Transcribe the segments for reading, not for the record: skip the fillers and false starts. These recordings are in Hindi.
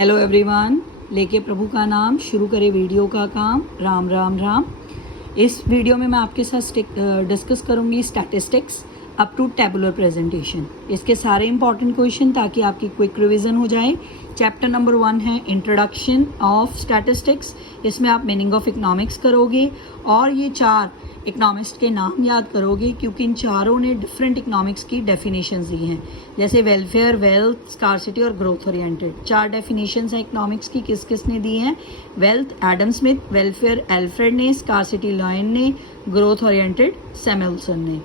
हेलो एवरीवन, लेके प्रभु का नाम शुरू करें वीडियो का काम। राम राम राम। इस वीडियो में मैं आपके साथ डिस्कस करूंगी statistics up to tabular presentation. इसके सारे इंपॉर्टेंट क्वेश्चन ताकि आपकी क्विक रिवीजन हो जाए। चैप्टर नंबर 1 है इंट्रोडक्शन ऑफ स्टैटिस्टिक्स। इसमें आप मीनिंग ऑफ इकोनॉमिक्स करोगे और ये 4 इकोनॉमिस्ट के नाम याद करोगे क्योंकि इन चारों ने डिफरेंट इकोनॉमिक्स की डेफिनेशंस दी हैं, जैसे वेलफेयर, वेल्थ, स्कार्सिटी और ग्रोथ ओरिएंटेड। 4 डेफिनेशंस हैं इकोनॉमिक्स की। किस किस ने दी हैं? Wealth Adam Smith, welfare Alfred ने, स्कार्सिटी लॉयन ने, ग्रोथ ओरिएंटेड सैमुअलसन ने।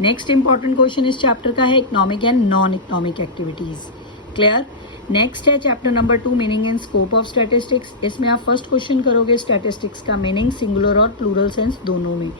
नेक्स्ट इंपॉर्टेंट क्वेश्चन इस चैप्टर का है economic and non economic activities. Clear? Next है chapter number 2 meaning and scope of statistics. इसमें आप फर्स्ट क्वेश्चन करोगे स्टैटिस्टिक्स का मीनिंग सिंगुलर और प्लूरल सेंस दोनों में।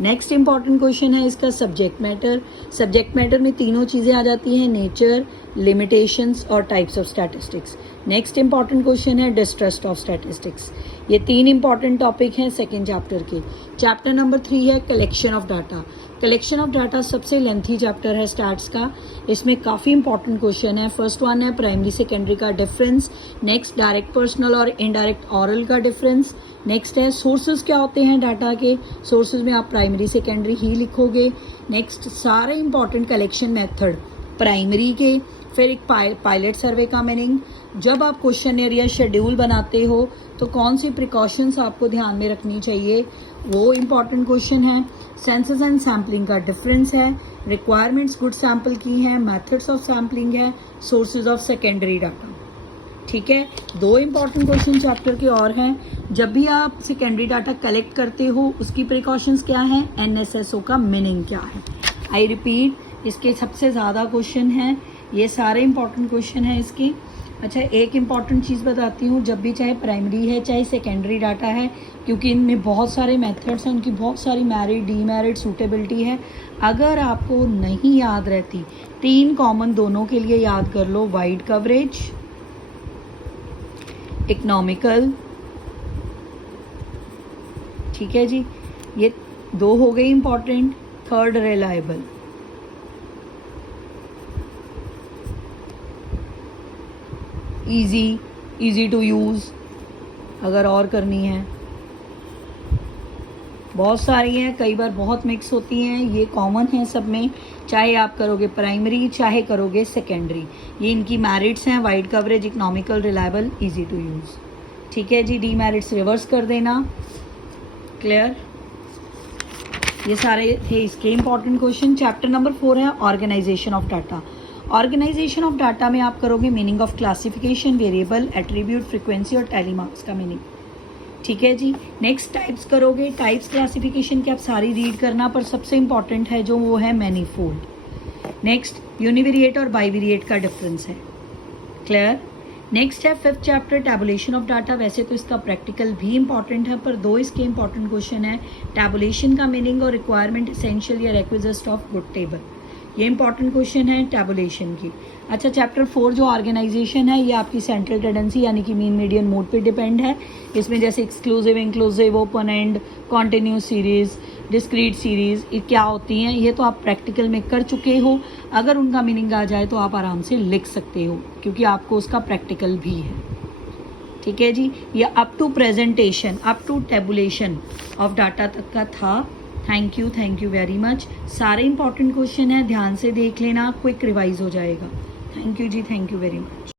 नेक्स्ट इंपॉर्टेंट क्वेश्चन है इसका सब्जेक्ट मैटर। सब्जेक्ट मैटर में तीनों चीज़ें आ जाती हैं, नेचर, लिमिटेशंस और types of statistics. Next important question है डिस्ट्रस्ट ऑफ स्टैटिस्टिक्स। ये 3 इंपॉर्टेंट टॉपिक हैं सेकेंड चैप्टर के। चैप्टर नंबर 3 है collection of data. Collection of data सबसे लेंथी चैप्टर है स्टैट्स का। इसमें काफ़ी इंपॉर्टेंट क्वेश्चन है। फर्स्ट वन है प्राइमरी सेकेंडरी का डिफरेंस। नेक्स्ट डायरेक्ट पर्सनल और इनडायरेक्ट ऑरल का डिफरेंस। नेक्स्ट है सोर्सेज क्या होते हैं डाटा के। सोर्सेज में आप प्राइमरी सेकेंडरी ही लिखोगे। नेक्स्ट सारे इंपॉर्टेंट कलेक्शन मेथड प्राइमरी के। फिर एक पायलट सर्वे का मीनिंग। जब आप क्वेश्चन एरिया शेड्यूल बनाते हो तो कौन सी प्रिकॉशंस आपको ध्यान में रखनी चाहिए, वो इंपॉर्टेंट क्वेश्चन है। सेंसस एंड सैम्पलिंग का डिफरेंस है। रिक्वायरमेंट्स गुड सैम्पल की हैं। मेथड्स ऑफ सैम्पलिंग है। Sources of secondary data. ठीक है, 2 इंपॉर्टेंट क्वेश्चन चैप्टर के और हैं। जब भी आप सेकेंडरी डाटा कलेक्ट करते हो उसकी प्रिकॉशंस क्या है, एनएसएसओ का मीनिंग क्या है। आई रिपीट, इसके सबसे ज़्यादा क्वेश्चन हैं, ये सारे इंपॉर्टेंट क्वेश्चन हैं इसके। अच्छा, एक इम्पॉर्टेंट चीज़ बताती हूँ, जब भी चाहे प्राइमरी है चाहे सेकेंडरी डाटा है, क्योंकि इनमें बहुत सारे मेथड्स हैं, उनकी बहुत सारी मैरिड, डीमेरिड, सूटेबिलिटी है। अगर आपको नहीं याद रहती, 3 कॉमन दोनों के लिए याद कर लो, वाइड कवरेज, इकोनॉमिकल। ठीक है जी, ये 2 हो गई important. Third reliable. Easy to use अगर और करनी है, बहुत सारी हैं, कई बार बहुत मिक्स होती हैं। ये कॉमन है सब में, चाहे आप करोगे प्राइमरी चाहे करोगे सेकेंडरी। ये इनकी मेरिट्स हैं, wide coverage, economical, reliable, easy to use. ठीक है जी, डी मेरिट्स रिवर्स कर देना। क्लियर? ये सारे थे इसके इंपॉर्टेंट क्वेश्चन। चैप्टर नंबर 4 है organization of data. Organization of data में आप करोगे meaning of classification, variable, attribute, frequency और टैली मार्क्स का मीनिंग। ठीक है जी। नेक्स्ट टाइप्स करोगे। टाइप्स क्लासिफिकेशन की आप सारी रीड करना, पर सबसे इंपॉर्टेंट है जो वो है मैनीफोल्ड। नेक्स्ट यूनिवेरिएट और बाइवेरिएट का डिफरेंस है। क्लियर? नेक्स्ट है 5th chapter tabulation of data. वैसे तो इसका प्रैक्टिकल भी इंपॉर्टेंट है, पर 2 इसके इंपॉर्टेंट क्वेश्चन है, टैबुलेशन का मीनिंग और रिक्वायरमेंट, एसेंशियल या रिक्विजिट ऑफ गुड टेबल। ये इंपॉर्टेंट क्वेश्चन है टैबुलेशन की। अच्छा, चैप्टर 4 जो ऑर्गेनाइजेशन है, ये आपकी सेंट्रल टेंडेंसी यानी कि मीन, मीडियन, मोड पे डिपेंड है। इसमें जैसे exclusive, inclusive, open and, continuous series, discrete series, ये क्या होती हैं, ये तो आप प्रैक्टिकल में कर चुके हो। अगर उनका मीनिंग आ जाए तो आप आराम से लिख सकते हो, क्योंकि आपको उसका प्रैक्टिकल भी है। ठीक है जी, ये up to presentation, up to tabulation of data तक का था। Thank you very much. सारे इंपॉर्टेंट क्वेश्चन हैं, ध्यान से देख लेना, क्विक रिवाइज हो जाएगा। थैंक यू जी, थैंक यू वेरी मच।